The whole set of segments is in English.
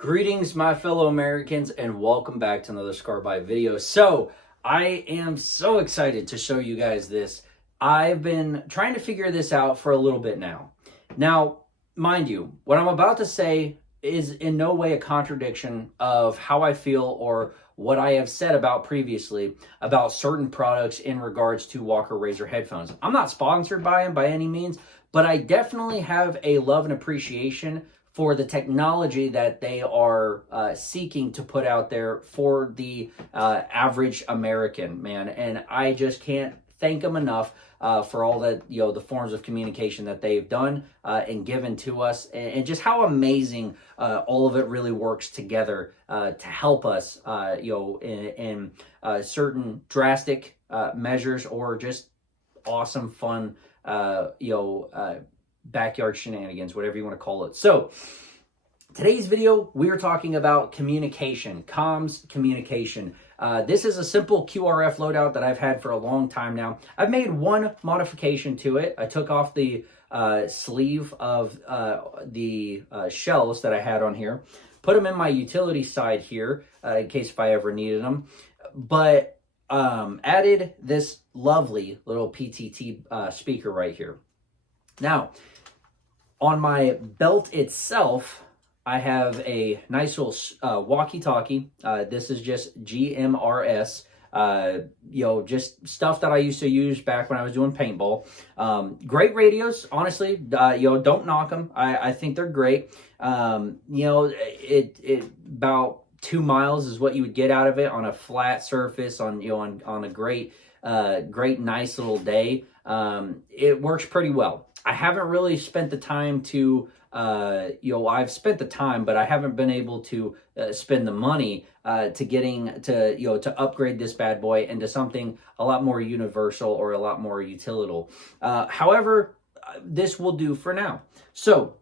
Greetings, my fellow Americans, and welcome back to another Scar by video. So, I am so excited to show you guys this. I've been trying to figure this out for a little bit now. Now, mind you, what I'm about to say is in no way a contradiction of how I feel or what I have said about previously about certain products in regards to Walker Razor headphones. I'm not sponsored by them by any means, but I definitely have a love and appreciation for the technology that they are seeking to put out there for the average American, man. And I just can't thank them enough for all that, the forms of communication that they've done and given to us, and just how amazing all of it really works together to help us, in certain drastic measures or just awesome, fun, backyard shenanigans, whatever you want to call it. So today's video, we are talking about communication, comms communication. This is a simple QRF loadout that I've had for a long time now. I've made one modification to it. I took off the sleeve of the shells that I had on here, put them in my utility side here in case if I ever needed them, but added this lovely little PTT speaker right here. Now, on my belt itself, I have a nice little walkie-talkie. This is just GMRS, just stuff that I used to use back when I was doing paintball. Great radios, honestly. Don't knock them. I think they're great. It about 2 miles is what you would get out of it on a flat surface on a great nice little day. It works pretty well. I haven't really spent the time to, I've spent the time, but I haven't been able to spend the money to upgrade this bad boy into something a lot more universal or a lot more utilitarian. However, this will do for now. So,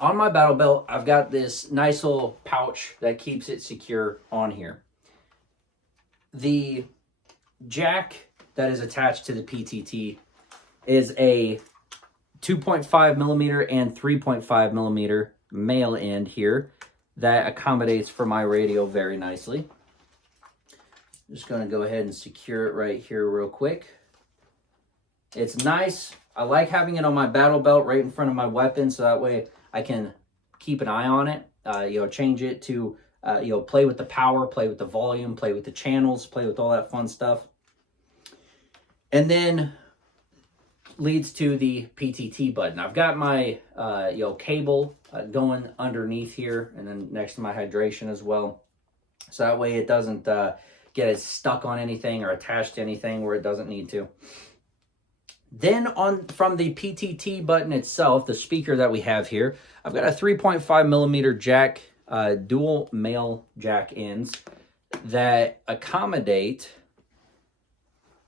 on my battle belt, I've got this nice little pouch that keeps it secure on here. The jack that is attached to the PTT is a 2.5 millimeter and 3.5 millimeter male end here that accommodates for my radio very nicely. Just going to go ahead and secure it right here real quick. It's nice. I like having it on my battle belt right in front of my weapon, so that way I can keep an eye on it, change it to, play with the power, play with the volume, play with the channels, play with all that fun stuff. And then leads to the PTT button. I've got my cable going underneath here and then next to my hydration as well. So that way it doesn't get it stuck on anything or attached to anything where it doesn't need to. Then from the PTT button itself, the speaker that we have here, I've got a 3.5 millimeter jack, dual male jack ends that accommodate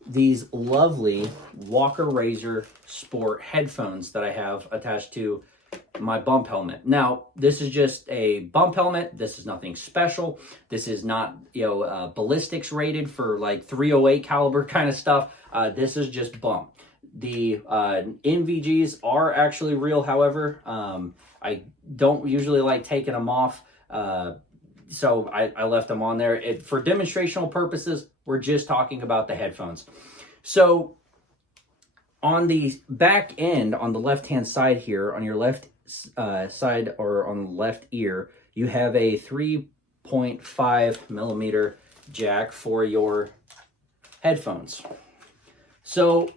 these lovely Walker Razor Sport headphones that I have attached to my bump helmet. Now, this is just a bump helmet. This is nothing special. This is not, ballistics rated for like 308 caliber kind of stuff. This is just bump. The NVGs are actually real, however. I don't usually like taking them off, so I left them on there. For demonstrational purposes, we're just talking about the headphones. So on the back end, on the left-hand side here, on your left side or on the left ear, you have a 3.5 millimeter jack for your headphones. So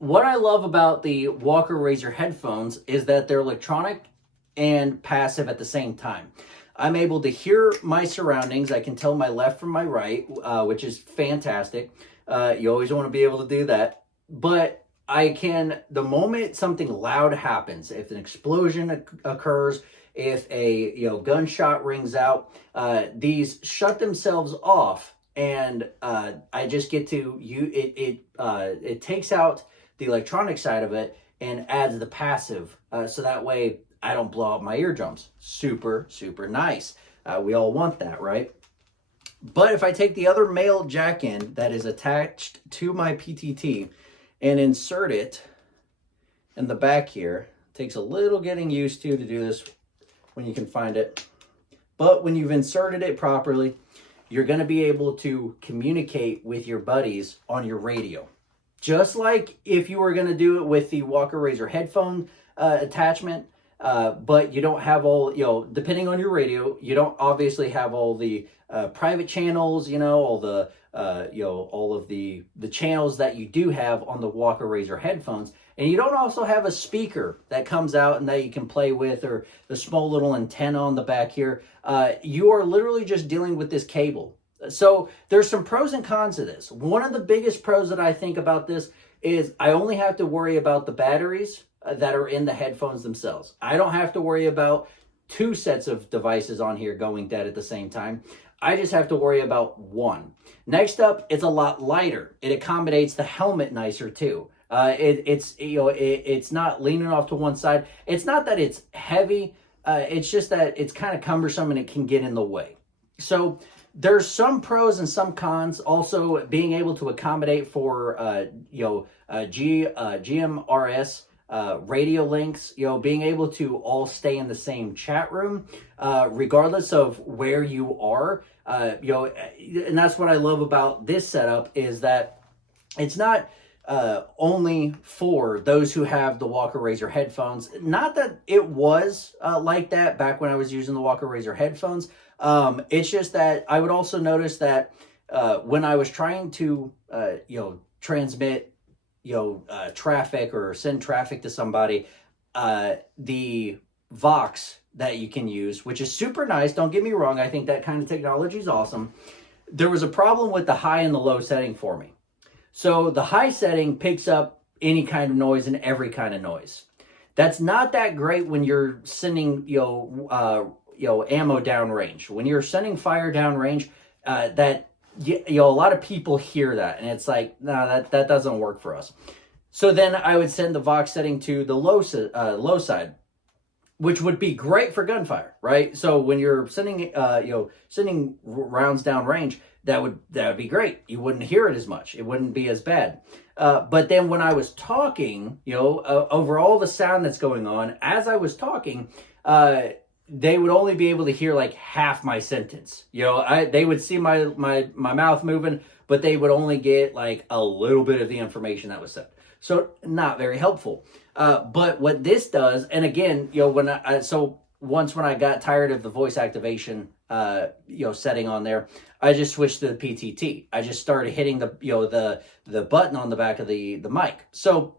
what I love about the Walker Razor headphones is that they're electronic and passive at the same time. I'm able to hear my surroundings. I can tell my left from my right, which is fantastic. You always want to be able to do that. But I can, the moment something loud happens, if an explosion occurs, if a gunshot rings out, these shut themselves off, and I just get to it takes out the electronic side of it and adds the passive, so that way I don't blow out my eardrums. Super, super nice. We all want that, right? But if I take the other male jack end that is attached to my PTT and insert it in the back here, takes a little getting used to do this when you can find it. But when you've inserted it properly, you're going to be able to communicate with your buddies on your radio. Just like if you were going to do it with the Walker Razor headphone attachment, but you don't have all, depending on your radio, you don't obviously have all the private channels, all the, all of the channels that you do have on the Walker Razor headphones. And you don't also have a speaker that comes out and that you can play with, or the small little antenna on the back here. You are literally just dealing with this cable. So there's some pros and cons to this. One of the biggest pros that I think about this is I only have to worry about the batteries that are in the headphones themselves. I don't have to worry about 2 sets of devices on here going dead at the same time. I just have to worry about 1. Next up, it's a lot lighter. It accommodates the helmet nicer too. It's not leaning off to one side. It's not that it's heavy. It's just that it's kind of cumbersome and it can get in the way. So there's some pros and some cons. Also, being able to accommodate for GMRS radio links, being able to all stay in the same chat room, regardless of where you are, and that's what I love about this setup, is that it's not only for those who have the Walker Razor headphones. Not that it was like that back when I was using the Walker Razor headphones. It's just that I would also notice that when I was trying to, transmit, traffic or send traffic to somebody, the Vox that you can use, which is super nice. Don't get me wrong. I think that kind of technology is awesome. There was a problem with the high and the low setting for me. So the high setting picks up any kind of noise and every kind of noise. That's not that great when you're sending, ammo downrange. When you're sending fire downrange, a lot of people hear that, and it's like, no, that doesn't work for us. So then I would send the Vox setting to the low side, which would be great for gunfire, right? So when you're sending, sending rounds downrange, that would be great. You wouldn't hear it as much. It wouldn't be as bad. But then when I was talking, over all the sound that's going on, as I was talking, they would only be able to hear like half my sentence. They would see my mouth moving, but they would only get like a little bit of the information that was said. So not very helpful. But what this does, and again, when I got tired of the voice activation, setting on there, I just switched to the PTT. I just started hitting the button on the back of the mic. So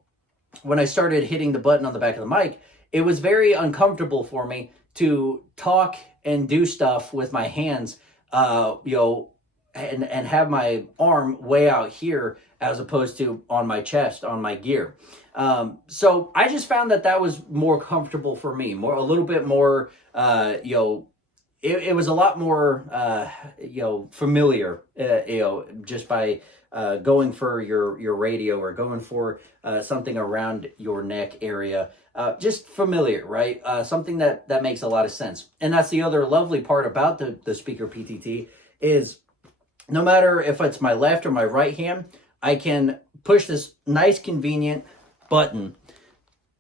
when I started hitting the button on the back of the mic, it was very uncomfortable for me to talk and do stuff with my hands, and have my arm way out here as opposed to on my chest, on my gear. So I just found that was more comfortable for me, a little bit more, it was a lot more, familiar, just by going for your radio or going for something around your neck area. Just familiar, right? Something that makes a lot of sense. And that's the other lovely part about the speaker PTT is no matter if it's my left or my right hand, I can push this nice convenient button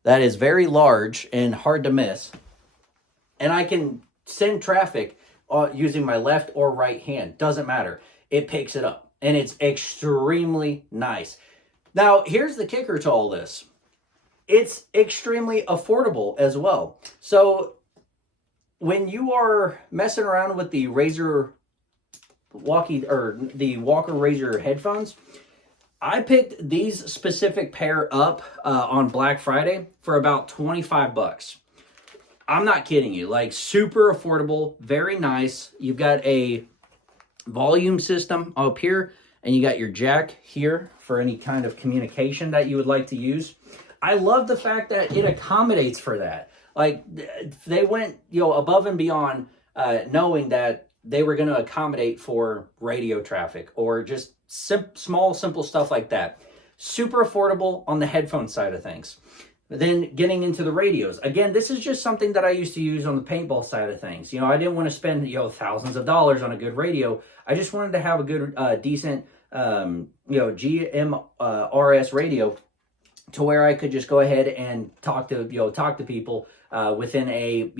that is very large and hard to miss, and I can send traffic using my left or right hand. Doesn't matter. It picks it up, and it's extremely nice. Now, here's the kicker to all this. It's extremely affordable as well. So when you are messing around with the Walker Razor headphones, I picked these specific pair up on Black Friday for about $25. I'm not kidding you. Like, super affordable, very nice. You've got a volume system up here, and you got your jack here for any kind of communication that you would like to use. I love the fact that it accommodates for that. Like, they went, above and beyond, knowing that they were going to accommodate for radio traffic or just small, simple stuff like that. Super affordable on the headphone side of things. Then getting into the radios. Again, this is just something that I used to use on the paintball side of things. I didn't want to spend, thousands of dollars on a good radio. I just wanted to have a good, decent, GMRS radio to where I could just go ahead and talk to people within a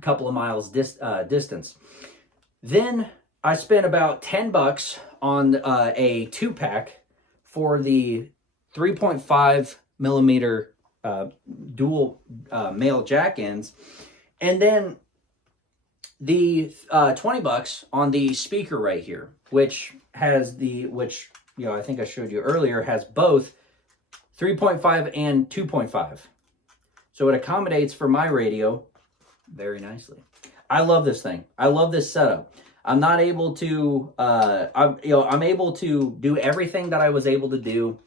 couple of miles distance. Then I spent about $10 on a 2-pack for the 3.5 millimeter dual male jack ends, and then the $20 on the speaker right here, which has I think I showed you earlier, has both 3.5 and 2.5. So it accommodates for my radio very nicely. I love this thing. I love this setup. I'm not able to, I'm able to do everything that I was able to do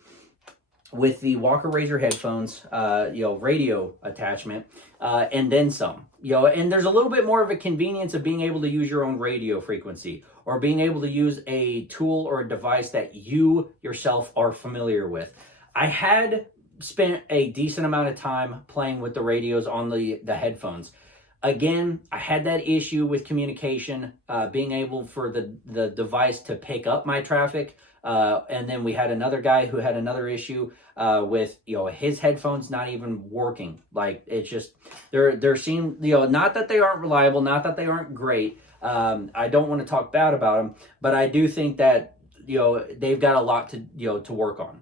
with the Walker Razor headphones, radio attachment, and then some. And there's a little bit more of a convenience of being able to use your own radio frequency, or being able to use a tool or a device that you yourself are familiar with. I had spent a decent amount of time playing with the radios on the headphones. Again, I had that issue with communication, being able for the device to pick up my traffic. And then we had another guy who had another issue with his headphones not even working. Like, it's just there seem not that they aren't reliable, not that they aren't great. I don't want to talk bad about them, but I do think that they've got a lot to work on.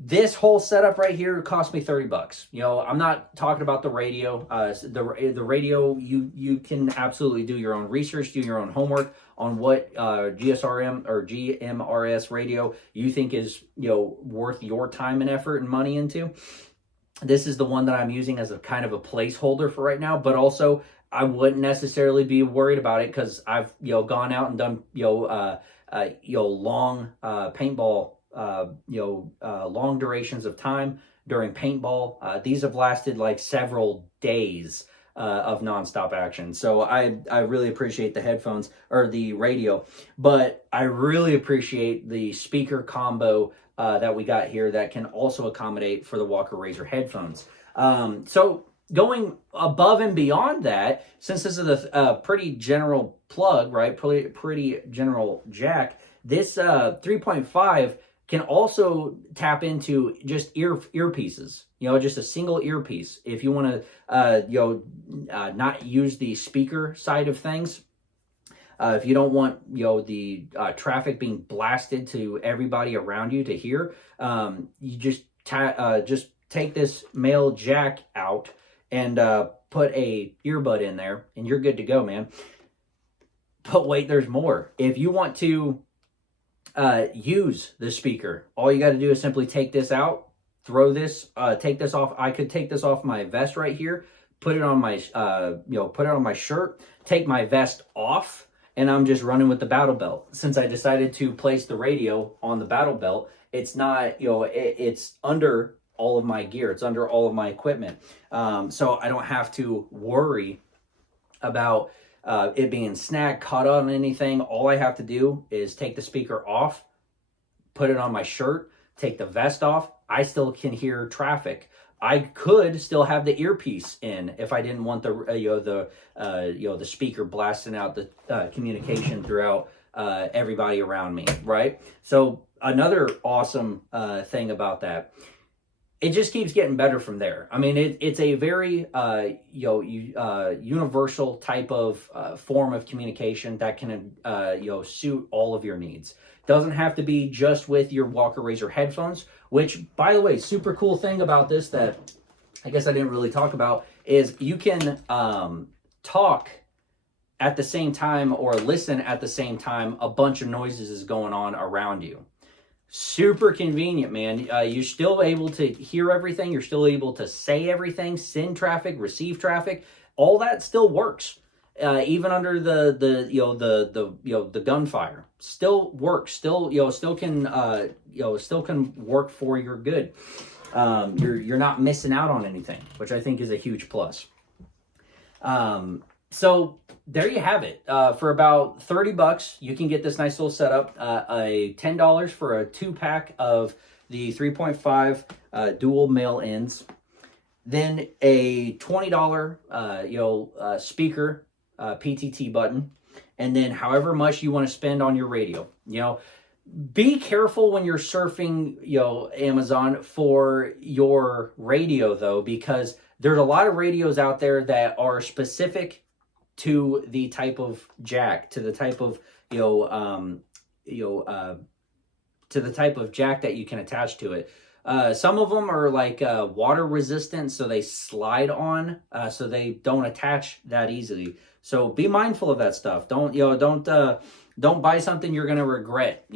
This whole setup right here cost me $30. I'm not talking about the radio. The radio, you can absolutely do your own research, do your own homework on what GSRM or GMRS radio you think is worth your time and effort and money into. This is the one that I'm using as a kind of a placeholder for right now, but also I wouldn't necessarily be worried about it because I've gone out and done long paintball. Long durations of time during paintball. These have lasted like several days of nonstop action. So I really appreciate the headphones or the radio, but I really appreciate the speaker combo that we got here that can also accommodate for the Walker Razor headphones. So going above and beyond that, since this is a pretty general plug, right? Pretty general jack, this 3.5 can also tap into just earpieces, just a single earpiece. If you want to, not use the speaker side of things, if you don't want, the traffic being blasted to everybody around you to hear, you just take this male jack out and put a earbud in there, and you're good to go, man. But wait, there's more. If you want to use the speaker, all you got to do is simply take this out, throw this, take this off. I could take this off my vest right here, put it on my, put it on my shirt, take my vest off, and I'm just running with the battle belt. Since I decided to place the radio on the battle belt, it's not, it's under all of my gear. It's under all of my equipment. So I don't have to worry about it being snagged, caught on anything. All I have to do is take the speaker off, put it on my shirt, take the vest off. I still can hear traffic. I could still have the earpiece in if I didn't want the speaker blasting out the communication throughout everybody around me, right? So another awesome thing about that, it just keeps getting better from there. I mean, it's a very universal type of form of communication that can suit all of your needs. Doesn't have to be just with your Walker Razor headphones, which, by the way, super cool thing about this that I guess I didn't really talk about is you can talk at the same time or listen at the same time a bunch of noises is going on around you. Super convenient, man. You're still able to hear everything. You're still able to say everything, send traffic, receive traffic. All that still works, even under the gunfire. Still works. Still can work for your good. You're not missing out on anything, which I think is a huge plus. So there you have it. For about $30, you can get this nice little setup. A $10 for a 2-pack of the 3.5 dual male ends. Then a $20 speaker PTT button, and then however much you want to spend on your radio. Be careful when you're surfing, Amazon for your radio though, because there's a lot of radios out there that are specific to the type of jack, to the type of, to the type of jack that you can attach to it. Some of them are like water resistant, so they slide on, so they don't attach that easily. So be mindful of that stuff. Don't buy something you're gonna regret.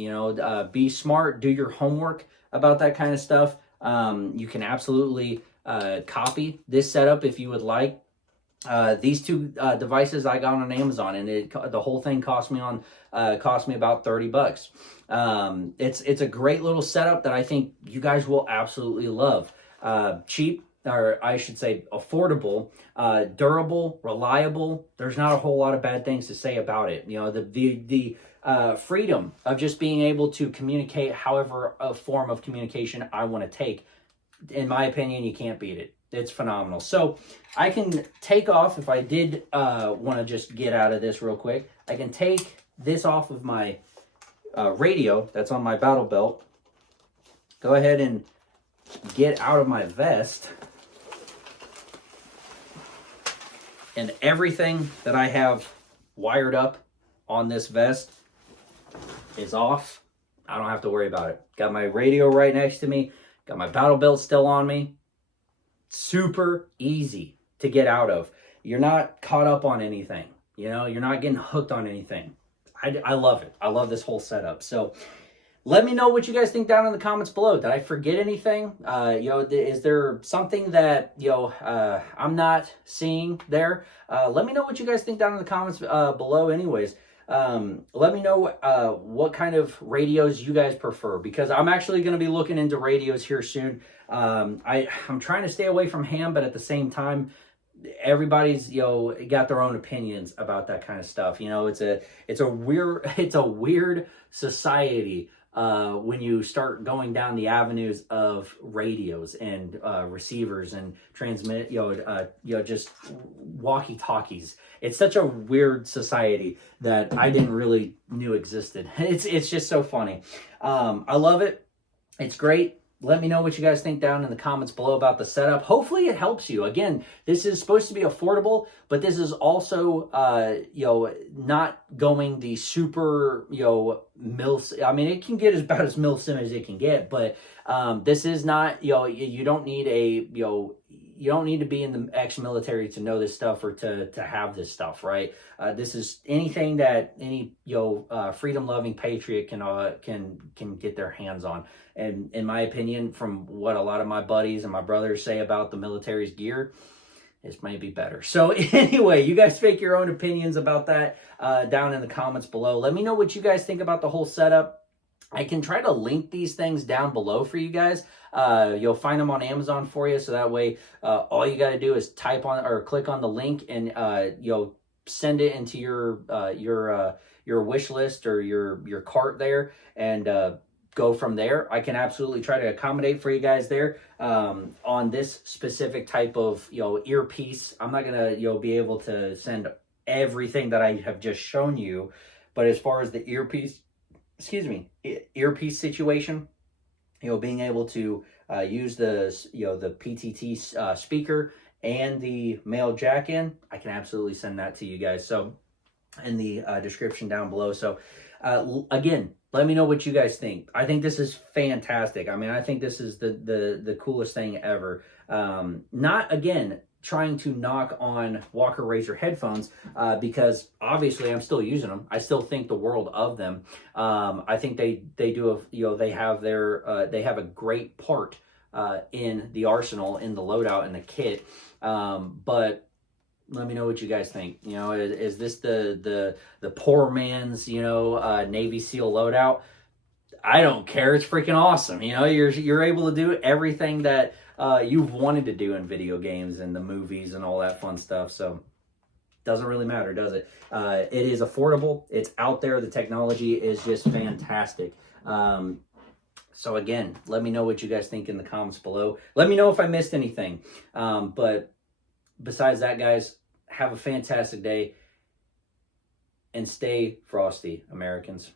Be smart. Do your homework about that kind of stuff. You can absolutely copy this setup if you would like. These two devices I got on Amazon, and the whole thing cost me about $30. It's a great little setup that I think you guys will absolutely love. Cheap, or I should say affordable, durable, reliable. There's not a whole lot of bad things to say about it. The freedom of just being able to communicate however a form of communication I want to take. In my opinion, you can't beat it. It's phenomenal. So I can take off, if I did want to just get out of this real quick, I can take this off of my radio that's on my battle belt. Go ahead and get out of my vest. And everything that I have wired up on this vest is off. I don't have to worry about it. Got my radio right next to me. Got my battle belt still on me. Super easy to get out of. You're not caught up on anything. You're not getting hooked on anything. I love it. I love this whole setup. So let me know what you guys think down in the comments below. Did I forget anything? Is there something that, I'm not seeing there? Let me know what you guys think down in the comments below anyways. Let me know what kind of radios you guys prefer, because I'm actually going to be looking into radios here soon. I'm trying to stay away from ham, but at the same time, everybody's got their own opinions about that kind of stuff. It's a weird society when you start going down the avenues of radios and receivers and just walkie-talkies. It's such a weird society that I didn't really knew existed. It's just so funny. I love it. It's great. Let me know what you guys think down in the comments below about the setup. Hopefully it helps you. Again, this is supposed to be affordable, but this is also, not going the super, I mean, it can get about as milsim as it can get, but this is not, you don't need you don't need to be in the ex-military to know this stuff or to have this stuff, right? This is anything that any freedom-loving patriot can get their hands on. And in my opinion, from what a lot of my buddies and my brothers say about the military's gear, this might be better. So anyway, you guys make your own opinions about that down in the comments below. Let me know what you guys think about the whole setup. I can try to link these things down below for you guys. You'll find them on Amazon for you, so that way all you got to do is type on or click on the link, and you'll send it into your wish list or your cart there, and go from there. I can absolutely try to accommodate for you guys there on this specific type of earpiece. I'm not gonna be able to send everything that I have just shown you, but as far as the earpiece situation, being able to use the PTT speaker and the male jack in, I can absolutely send that to you guys. So in the description down below. So again, let me know what you guys think. I think this is fantastic. I mean, I think this is the coolest thing ever. Not, again, trying to knock on Walker Razor headphones because obviously I'm still using them. I still think the world of them. I think they have a great part in the arsenal, in the loadout, in the kit. But let me know what you guys think. Is this the poor man's Navy SEAL loadout? I don't care. It's freaking awesome. You're able to do everything that you've wanted to do in video games and the movies and all that fun stuff. So doesn't really matter, does it? It is affordable. It's out there. The technology is just fantastic. So again, let me know what you guys think in the comments below. Let me know if I missed anything. But besides that, guys, have a fantastic day and stay frosty, Americans.